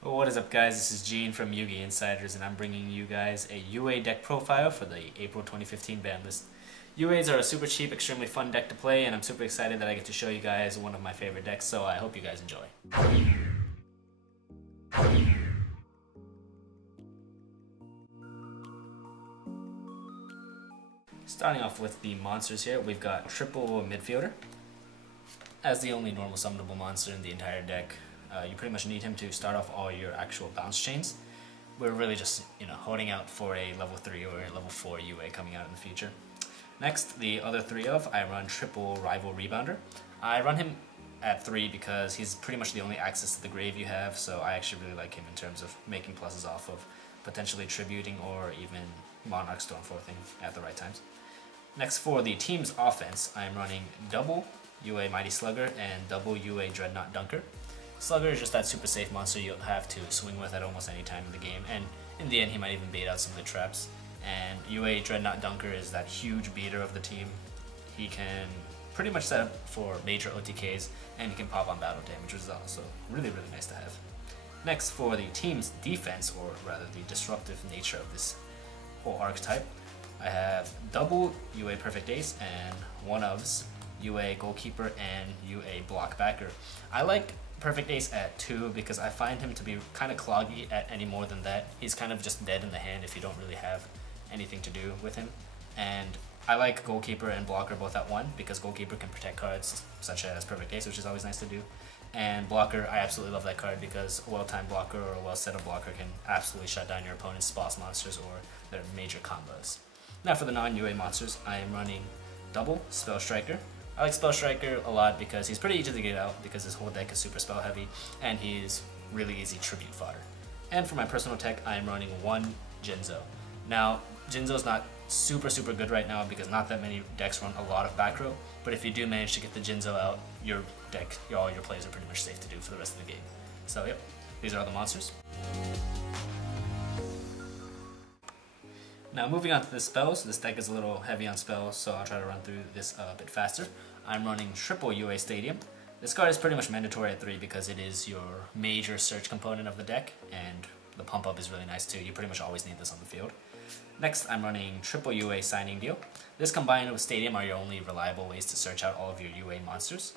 Well, what is up, guys? This is Gene from Yugi Insiders, and I'm bringing you guys a UA deck profile for the April 2015 ban list. UAs are a super cheap, extremely fun deck to play, and I'm super excited that I get to show you guys one of my favorite decks, so I hope you guys enjoy. Starting off with the monsters here, we've got triple midfielder. As the only normal summonable monster in the entire deck, you pretty much need him to start off all your actual bounce chains. We're really just, holding out for a level 3 or a level 4 UA coming out in the future. Next, the other three I run triple rival rebounder. I run him at 3 because he's pretty much the only access to the grave you have, so I actually really like him in terms of making pluses off of potentially tributing or even Monarch Stormforthing at the right times. Next, for the team's offense, I'm running double UA Mighty Slugger and double UA Dreadnought Dunker. Slugger is just that super safe monster you'll have to swing with at almost any time in the game, and in the end he might even bait out some of the traps. And UA Dreadnought Dunker is that huge beater of the team. He can pretty much set up for major OTKs, and he can pop on battle damage, which is also really nice to have. Next, for the team's defense, or rather the disruptive nature of this whole archetype, I have double UA Perfect Ace and one ofs UA Goalkeeper and UA Block Backer. I like Perfect Ace at 2 because I find him to be kind of cloggy at any more than that. He's kind of just dead in the hand if you don't really have anything to do with him. And I like Goalkeeper and Blocker both at 1 because Goalkeeper can protect cards such as Perfect Ace, which is always nice to do. And Blocker, I absolutely love that card because a well-timed blocker or a well-set-up blocker can absolutely shut down your opponent's boss monsters or their major combos. Now for the non-UA monsters, I am running double Spell Striker. I like Spell Striker a lot because he's pretty easy to get out because his whole deck is super spell heavy and he's really easy tribute fodder. And for my personal tech, I am running one Jinzo. Now, Jinzo's not super good right now because not that many decks run a lot of back row, but if you do manage to get the Jinzo out, your deck, all your plays are pretty much safe to do for the rest of the game. So yep, these are all the monsters. Now moving on to the spells, this deck is a little heavy on spells, so I'll try to run through this a bit faster. I'm running triple UA Stadium. This card is pretty much mandatory at 3 because it is your major search component of the deck, and the pump up is really nice too. You pretty much always need this on the field. Next, I'm running triple UA Signing Deal. This combined with Stadium are your only reliable ways to search out all of your UA monsters.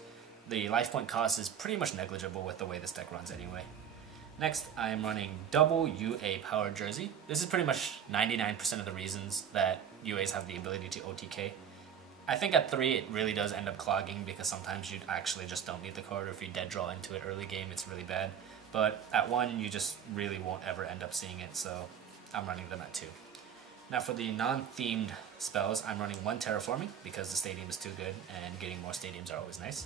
The life point cost is pretty much negligible with the way this deck runs anyway. Next, I am running double UA Power Jersey. This is pretty much 99% of the reasons that UAs have the ability to OTK. I think at 3 it really does end up clogging because sometimes you actually just don't need the card, or if you dead draw into it early game it's really bad. But at 1 you just really won't ever end up seeing it, so I'm running them at 2. Now for the non-themed spells, I'm running one Terraforming because the stadium is too good and getting more stadiums are always nice.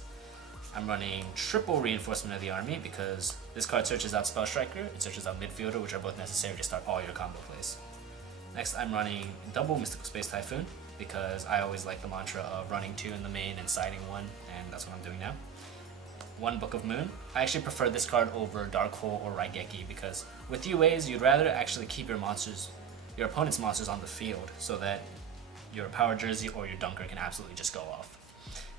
I'm running triple Reinforcement of the Army because this card searches out Spell Striker, it searches out Midfielder, which are both necessary to start all your combo plays. Next, I'm running double Mystical Space Typhoon because I always like the mantra of running 2 in the main and siding 1, and that's what I'm doing now. One Book of Moon. I actually prefer this card over Dark Hole or Raigeki because with UAs, you'd rather actually keep your opponent's monsters on the field so that your Power Jersey or your Dunker can absolutely just go off.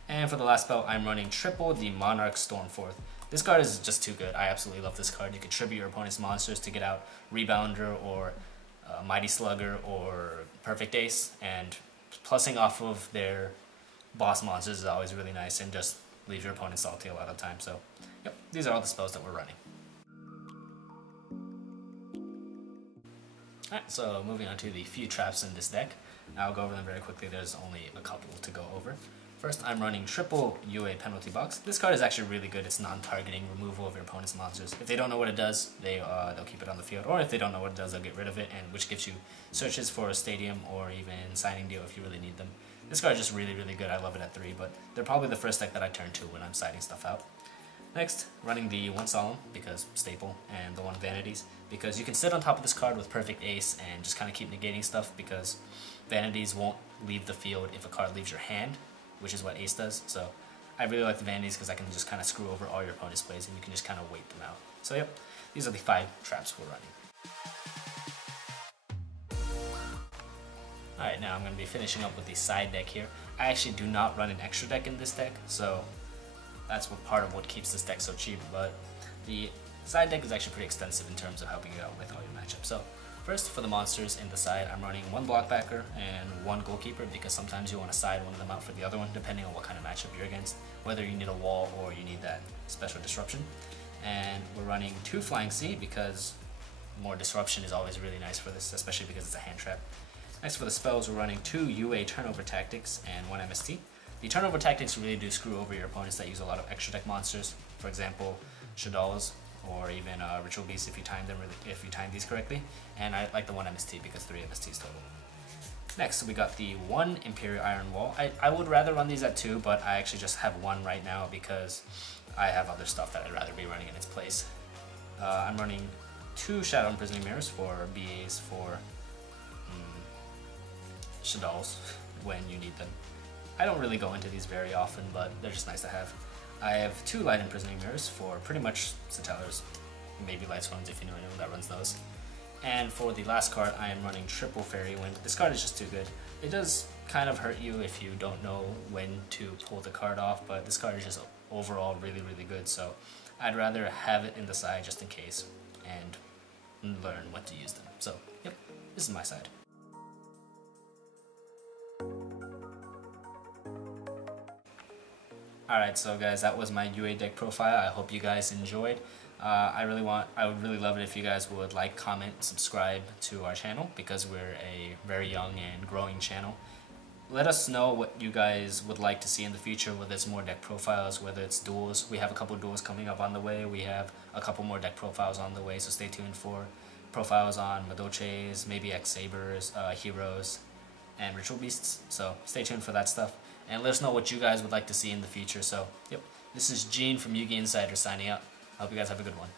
And for the last spell, I'm running triple the Monarch Stormforth. This card is just too good. I absolutely love this card. You can tribute your opponent's monsters to get out Rebounder or Mighty Slugger or Perfect Ace, and plussing off of their boss monsters is always really nice and just leave your opponent salty a lot of the time. So, yep, these are all the spells that we're running. Alright, so moving on to the few traps in this deck. I'll go over them very quickly. There's only a couple to go over. First, I'm running triple UA Penalty Box. This card is actually really good. It's non-targeting removal of your opponent's monsters. If they don't know what it does, they'll keep it on the field, or if they don't know what it does, they'll get rid of it, and which gives you searches for a Stadium or even Signing Deal if you really need them. This card is just really good. I love it at 3, but they're probably the first deck that I turn to when I'm siding stuff out. Next, running the one Solemn because staple, and the one Vanities because you can sit on top of this card with Perfect Ace and just kind of keep negating stuff because Vanities won't leave the field if a card leaves your hand, which is what Ace does. So I really like the Vanities because I can just kind of screw over all your opponent's plays and you can just kind of wait them out. So yep, these are the 5 traps we're running. Alright, now I'm going to be finishing up with the side deck here. I actually do not run an extra deck in this deck, so that's part of what keeps this deck so cheap, but the Side deck is actually pretty extensive in terms of helping you out with all your matchups. So first, for the monsters in the side, I'm running one blockbacker and one goalkeeper because sometimes you want to side one of them out for the other one depending on what kind of matchup you're against, whether you need a wall or you need that special disruption. And we're running 2 Flying C because more disruption is always really nice for this, especially because it's a hand trap. Next, for the spells, we're running 2 UA turnover tactics and 1 MST. The turnover tactics really do screw over your opponents that use a lot of extra deck monsters. For example, Shaddolls, or even Ritual Beasts if you time these correctly. And I like the 1 MST because 3 MSTs total. Next, we got the 1 Imperial Iron Wall. I would rather run these at 2, but I actually just have 1 right now because I have other stuff that I'd rather be running in its place. I'm running 2 Shadow Imprisoning Mirrors for BAs for Shaddolls when you need them. I don't really go into these very often, but they're just nice to have. I have 2 Light Imprisoning Mirrors for pretty much Satellars, maybe Light Storms if you know anyone that runs those. And for the last card, I am running triple Fairy Wind. This card is just too good. It does kind of hurt you if you don't know when to pull the card off, but this card is just overall really, really good, so I'd rather have it in the side just in case and learn what to use them. So, yep, this is my side. Alright, so guys, that was my UA deck profile. I hope you guys enjoyed. I would really love it if you guys would like, comment, subscribe to our channel because we're a very young and growing channel. Let us know what you guys would like to see in the future, whether it's more deck profiles, whether it's duels. We have a couple duels coming up on the way. We have a couple more deck profiles on the way, so stay tuned for profiles on Madoches, maybe X-Sabers, Heroes, and Ritual Beasts. So stay tuned for that stuff. And let us know what you guys would like to see in the future. So, yep, this is Gene from Yugi Insiders signing out. I hope you guys have a good one.